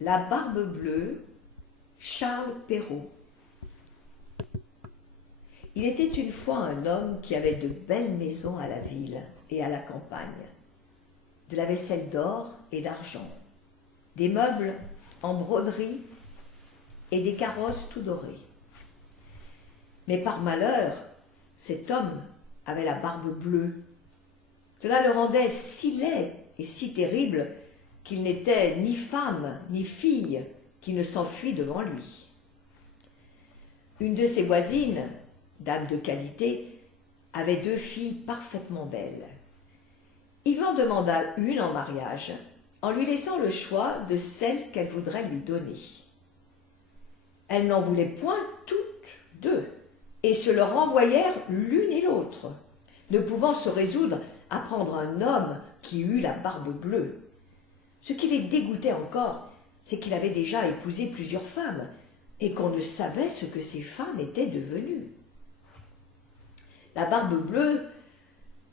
La Barbe Bleue, Charles Perrault. Il était une fois un homme qui avait de belles maisons à la ville et à la campagne, de la vaisselle d'or et d'argent, des meubles en broderie et des carrosses tout dorés. Mais par malheur, cet homme avait la barbe bleue. Cela le rendait si laid et si terrible qu'il n'était ni femme ni fille qui ne s'enfuit devant lui. Une de ses voisines, dame de qualité, avait 2 filles parfaitement belles. Il lui en demanda une en mariage, en lui laissant le choix de celle qu'elle voudrait lui donner. Elles n'en voulaient point toutes 2, et se le renvoyèrent l'une et l'autre, ne pouvant se résoudre à prendre un homme qui eût la barbe bleue. Ce qui les dégoûtait encore, c'est qu'il avait déjà épousé plusieurs femmes, et qu'on ne savait ce que ces femmes étaient devenues. La barbe bleue,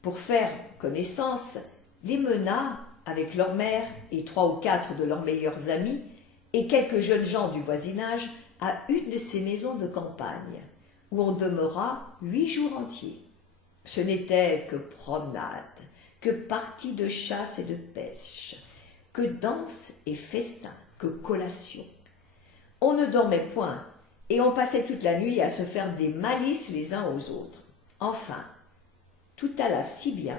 pour faire connaissance, les mena avec leur mère et 3 ou 4 de leurs meilleurs amis et quelques jeunes gens du voisinage à une de ces maisons de campagne, où on demeura 8 jours entiers. Ce n'était que promenade, que parties de chasse et de pêche, que danse et festin, que collation. On ne dormait point, et on passait toute la nuit à se faire des malices les uns aux autres. Enfin, tout alla si bien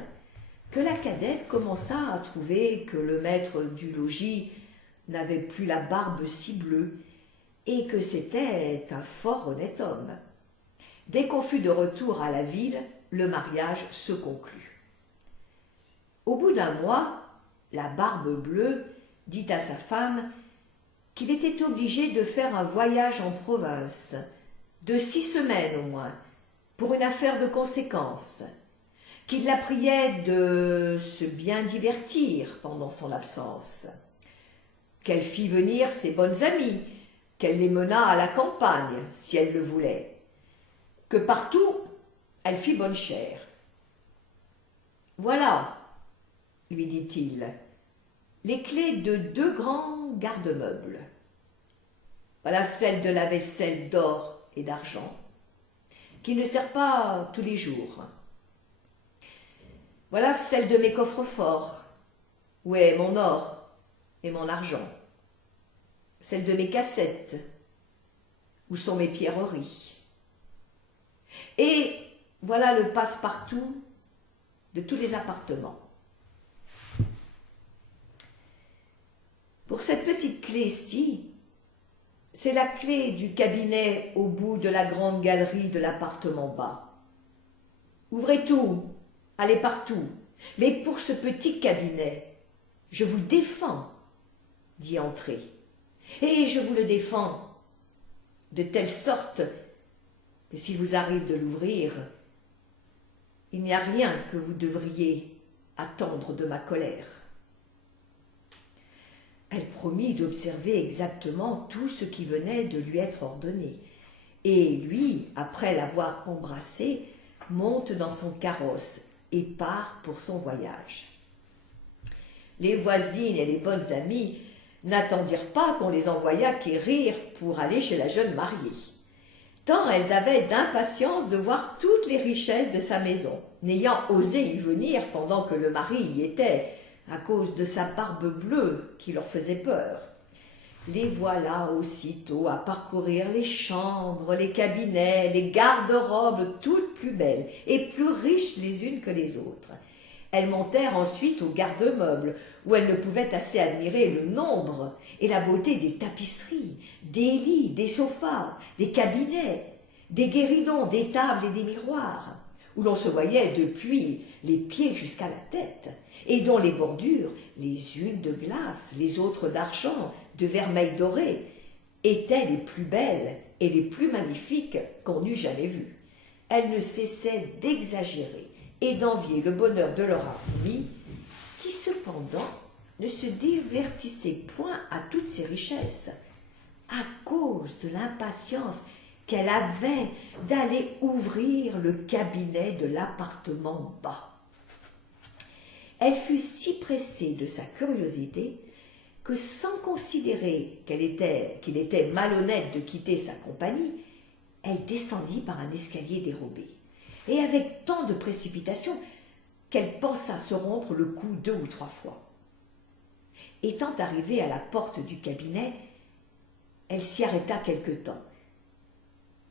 que la cadette commença à trouver que le maître du logis n'avait plus la barbe si bleue, et que c'était un fort honnête homme. Dès qu'on fut de retour à la ville, le mariage se conclut. Au bout d'un mois, la barbe bleue dit à sa femme qu'il était obligé de faire un voyage en province, de 6 semaines au moins, pour une affaire de conséquence, qu'il la priait de se bien divertir pendant son absence, qu'elle fit venir ses bonnes amies, qu'elle les menât à la campagne, si elle le voulait, que partout elle fit bonne chère. « Voilà, lui dit-il, les clés de 2 grands garde-meubles. Voilà celle de la vaisselle d'or et d'argent, qui ne sert pas tous les jours. Voilà celle de mes coffres-forts, où est mon or et mon argent. Celle de mes cassettes, où sont mes pierreries. Et voilà le passe-partout de tous les appartements. Pour cette petite clé-ci, c'est la clé du cabinet au bout de la grande galerie de l'appartement bas. Ouvrez tout, allez partout, mais pour ce petit cabinet, je vous défends d'y entrer. Et je vous le défends de telle sorte que s'il vous arrive de l'ouvrir, il n'y a rien que vous devriez attendre de ma colère. » Elle promit d'observer exactement tout ce qui venait de lui être ordonné, et lui, après l'avoir embrassée, monte dans son carrosse et part pour son voyage. Les voisines et les bonnes amies n'attendirent pas qu'on les envoyât quérir pour aller chez la jeune mariée, tant elles avaient d'impatience de voir toutes les richesses de sa maison, n'ayant osé y venir pendant que le mari y était, à cause de sa barbe bleue qui leur faisait peur. Les voilà aussitôt à parcourir les chambres, les cabinets, les garde-robes, toutes plus belles et plus riches les unes que les autres. Elles montèrent ensuite au garde-meubles, où elles ne pouvaient assez admirer le nombre et la beauté des tapisseries, des lits, des sofas, des cabinets, des guéridons, des tables et des miroirs, où l'on se voyait depuis les pieds jusqu'à la tête, et dont les bordures, les unes de glace, les autres d'argent, de vermeil doré, étaient les plus belles et les plus magnifiques qu'on eût jamais vues. Elles ne cessaient d'exagérer et d'envier le bonheur de leur ami, qui cependant ne se divertissait point à toutes ces richesses, à cause de l'impatience qu'elle avait d'aller ouvrir le cabinet de l'appartement bas. Elle fut si pressée de sa curiosité que sans considérer qu'il était malhonnête de quitter sa compagnie, elle descendit par un escalier dérobé, et avec tant de précipitation qu'elle pensa se rompre le cou 2 ou 3 fois. Étant arrivée à la porte du cabinet, elle s'y arrêta quelque temps,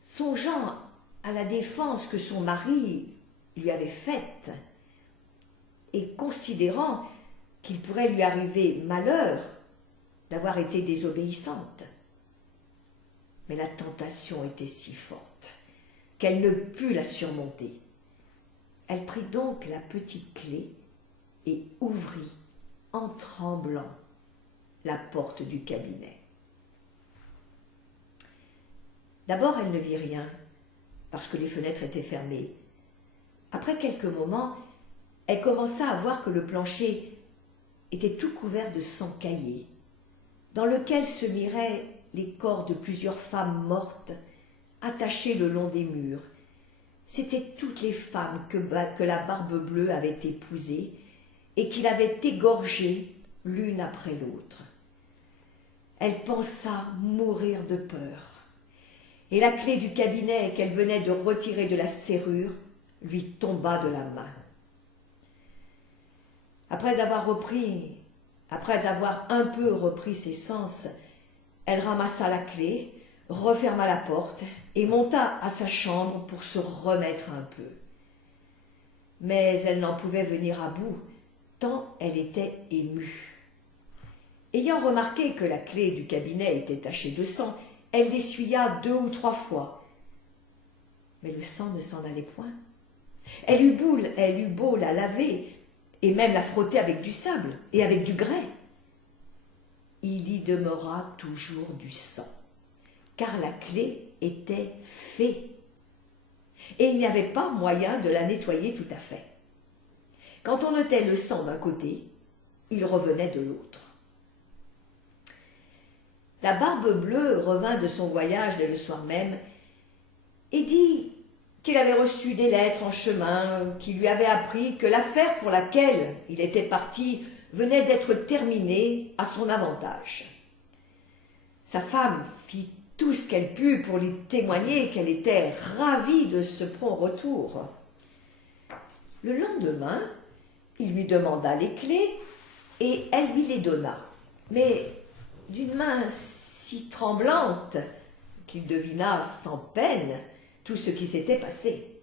songeant à la défense que son mari lui avait faite, et considérant qu'il pourrait lui arriver malheur d'avoir été désobéissante. Mais la tentation était si forte qu'elle ne put la surmonter. Elle prit donc la petite clé et ouvrit, en tremblant, la porte du cabinet. D'abord, elle ne vit rien, parce que les fenêtres étaient fermées. Après quelques moments, elle commença à voir que le plancher était tout couvert de sang caillé, dans lequel se miraient les corps de plusieurs femmes mortes, attachées le long des murs. C'étaient toutes les femmes que la Barbe-Bleue avait épousées et qu'il avait égorgées l'une après l'autre. Elle pensa mourir de peur, et la clé du cabinet qu'elle venait de retirer de la serrure lui tomba de la main. Après avoir un peu repris ses sens, elle ramassa la clé, referma la porte et monta à sa chambre pour se remettre un peu. Mais elle n'en pouvait venir à bout, tant elle était émue. Ayant remarqué que la clé du cabinet était tachée de sang, elle l'essuya 2 ou 3 fois. Mais le sang ne s'en allait point. Elle eut beau la laver, et même la frotter avec du sable et avec du grès. Il y demeura toujours du sang, car la clé était fée, et il n'y avait pas moyen de la nettoyer tout à fait. Quand on ôtait le sang d'un côté, il revenait de l'autre. La Barbe-Bleue revint de son voyage dès le soir même et dit qu'il avait reçu des lettres en chemin qui lui avaient appris que l'affaire pour laquelle il était parti venait d'être terminée à son avantage. Sa femme fit tout ce qu'elle put pour lui témoigner qu'elle était ravie de ce prompt retour. Le lendemain, il lui demanda les clés et elle lui les donna, mais d'une main si tremblante qu'il devina sans peine tout ce qui s'était passé.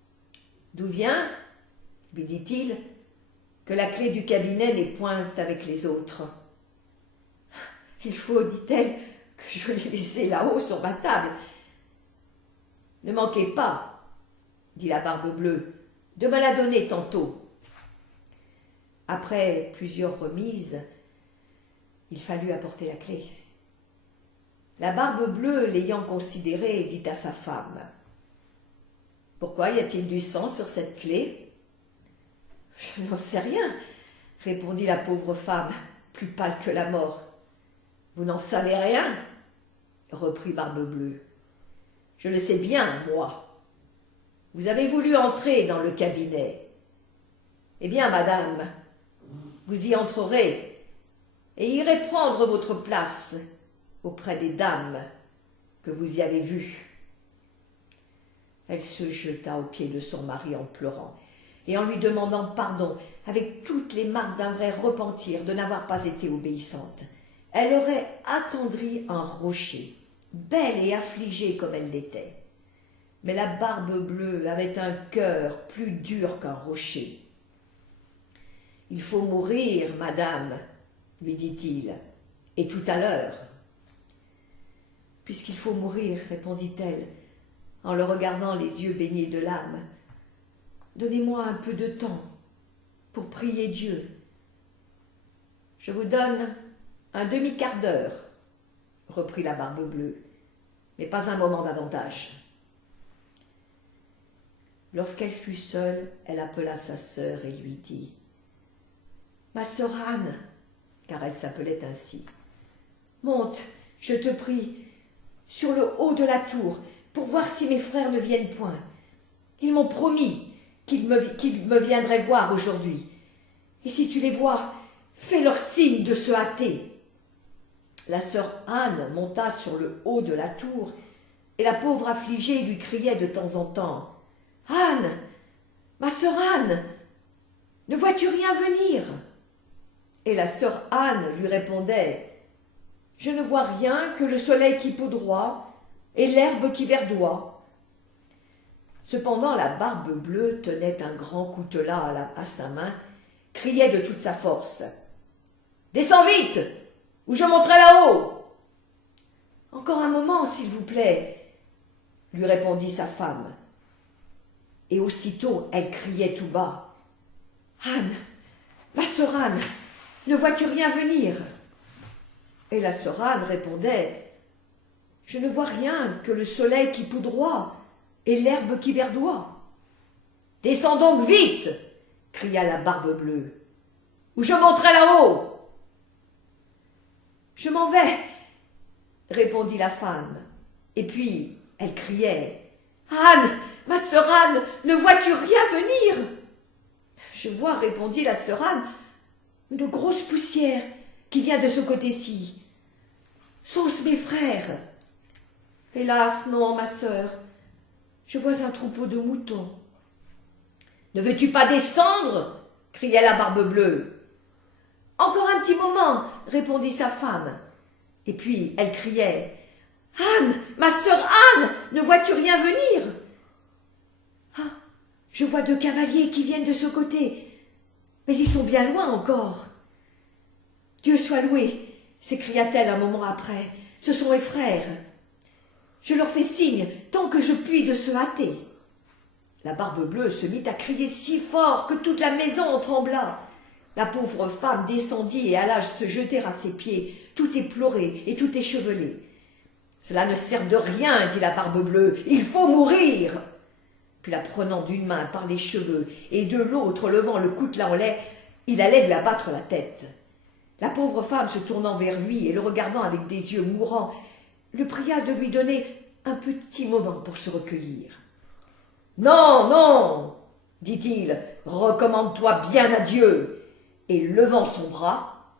« D'où vient, lui dit-il, que la clé du cabinet n'est point avec les autres ? » ?»« Il faut, dit-elle, que je l'ai laissée là-haut sur ma table. »« Ne manquez pas, dit la Barbe-Bleue, de me la donner tantôt. » Après plusieurs remises, il fallut apporter la clé. La Barbe-Bleue, l'ayant considérée, dit à sa femme: « Pourquoi y a-t-il du sang sur cette clé ?»« Je n'en sais rien, » répondit la pauvre femme, plus pâle que la mort. « Vous n'en savez rien ?» reprit Barbe-Bleue. « Je le sais bien, moi. Vous avez voulu entrer dans le cabinet. Eh bien, madame, vous y entrerez et irez prendre votre place auprès des dames que vous y avez vues. » Elle se jeta aux pieds de son mari en pleurant et en lui demandant pardon avec toutes les marques d'un vrai repentir de n'avoir pas été obéissante. Elle aurait attendri un rocher, belle et affligée comme elle l'était. Mais la Barbe-Bleue avait un cœur plus dur qu'un rocher. « Il faut mourir, madame, lui dit-il, et tout à l'heure. »« Puisqu'il faut mourir, répondit-elle, en le regardant les yeux baignés de larmes, donnez-moi un peu de temps pour prier Dieu. Je vous donne un demi-quart d'heure, reprit la Barbe-Bleue, mais pas un moment davantage. Lorsqu'elle fut seule, elle appela sa sœur et lui dit: « Ma sœur Anne, car elle s'appelait ainsi, monte, je te prie, sur le haut de la tour, pour voir si mes frères ne viennent point. Ils m'ont promis qu'ils me viendraient voir aujourd'hui. Et si tu les vois, fais leur signe de se hâter. La sœur Anne monta sur le haut de la tour, et la pauvre affligée lui criait de temps en temps « Anne, ma sœur Anne, ne vois-tu rien venir ?» Et la sœur Anne lui répondait « Je ne vois rien que le soleil qui poudroie et l'herbe qui verdoie. » Cependant la Barbe-Bleue tenait un grand coutelas à sa main, criait de toute sa force « Descends vite, ou je monterai là-haut !»« Encore un moment, s'il vous plaît, » lui répondit sa femme. Et aussitôt elle criait tout bas « Anne, ma sœur Anne, ne vois-tu rien venir ?» Et la sœur Anne répondait « Je ne vois rien que le soleil qui poudroie et l'herbe qui verdoie. »« Descends donc vite !» cria la Barbe-Bleue, « ou je monterai là-haut !»« Je m'en vais !» répondit la femme. Et puis elle criait « Anne, ma sœur Anne, ne vois-tu rien venir ?»« Je vois, répondit la sœur Anne, une grosse poussière qui vient de ce côté-ci. Sont-ce mes frères ? Hélas, non, ma sœur, je vois un troupeau de moutons. »« Ne veux-tu pas descendre ?» cria la Barbe-Bleue. « Encore un petit moment, répondit sa femme. Et puis elle criait « Anne, ma sœur Anne, ne vois-tu rien venir ?»« Ah, je vois 2 cavaliers qui viennent de ce côté, mais ils sont bien loin encore. »« Dieu soit loué, s'écria-t-elle un moment après, ce sont mes frères. Je leur fais signe tant que je puis de se hâter. » La Barbe-Bleue se mit à crier si fort que toute la maison en trembla. La pauvre femme descendit et alla se jeter à ses pieds, tout éplorée et tout échevelée. « Cela ne sert de rien, dit la Barbe-Bleue, il faut mourir !» Puis la prenant d'une main par les cheveux et de l'autre levant le coutelas en l'air, il allait lui abattre la tête. La pauvre femme, se tournant vers lui et le regardant avec des yeux mourants, le pria de lui donner un petit moment pour se recueillir. « Non, non, dit-il, recommande-toi bien à Dieu. » Et levant son bras,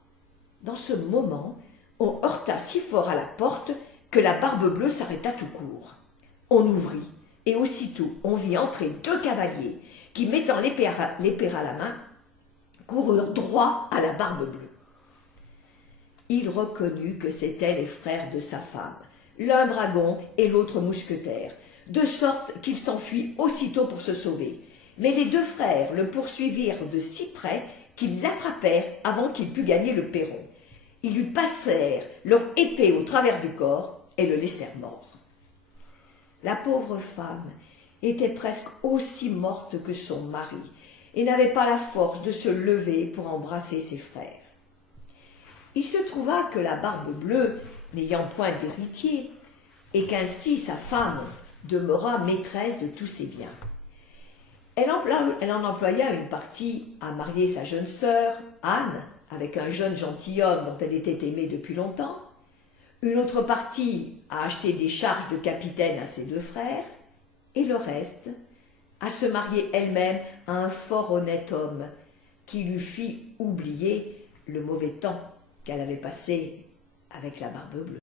dans ce moment, on heurta si fort à la porte que la Barbe-Bleue s'arrêta tout court. On ouvrit, et aussitôt on vit entrer 2 cavaliers qui, mettant l'épée à la main, coururent droit à la Barbe-Bleue. Il reconnut que c'étaient les frères de sa femme, l'un dragon et l'autre mousquetaire, de sorte qu'il s'enfuit aussitôt pour se sauver. Mais les 2 frères le poursuivirent de si près qu'ils l'attrapèrent avant qu'il pût gagner le perron. Ils lui passèrent leur épée au travers du corps et le laissèrent mort. La pauvre femme était presque aussi morte que son mari et n'avait pas la force de se lever pour embrasser ses frères. Il se trouva que la Barbe-Bleue, n'ayant point d'héritier, et qu'ainsi sa femme demeura maîtresse de tous ses biens. Elle en employa une partie à marier sa jeune sœur, Anne, avec un jeune gentilhomme dont elle était aimée depuis longtemps, une autre partie à acheter des charges de capitaine à ses 2 frères, et le reste à se marier elle-même à un fort honnête homme qui lui fit oublier le mauvais temps qu'elle avait passé avec la Barbe-Bleue.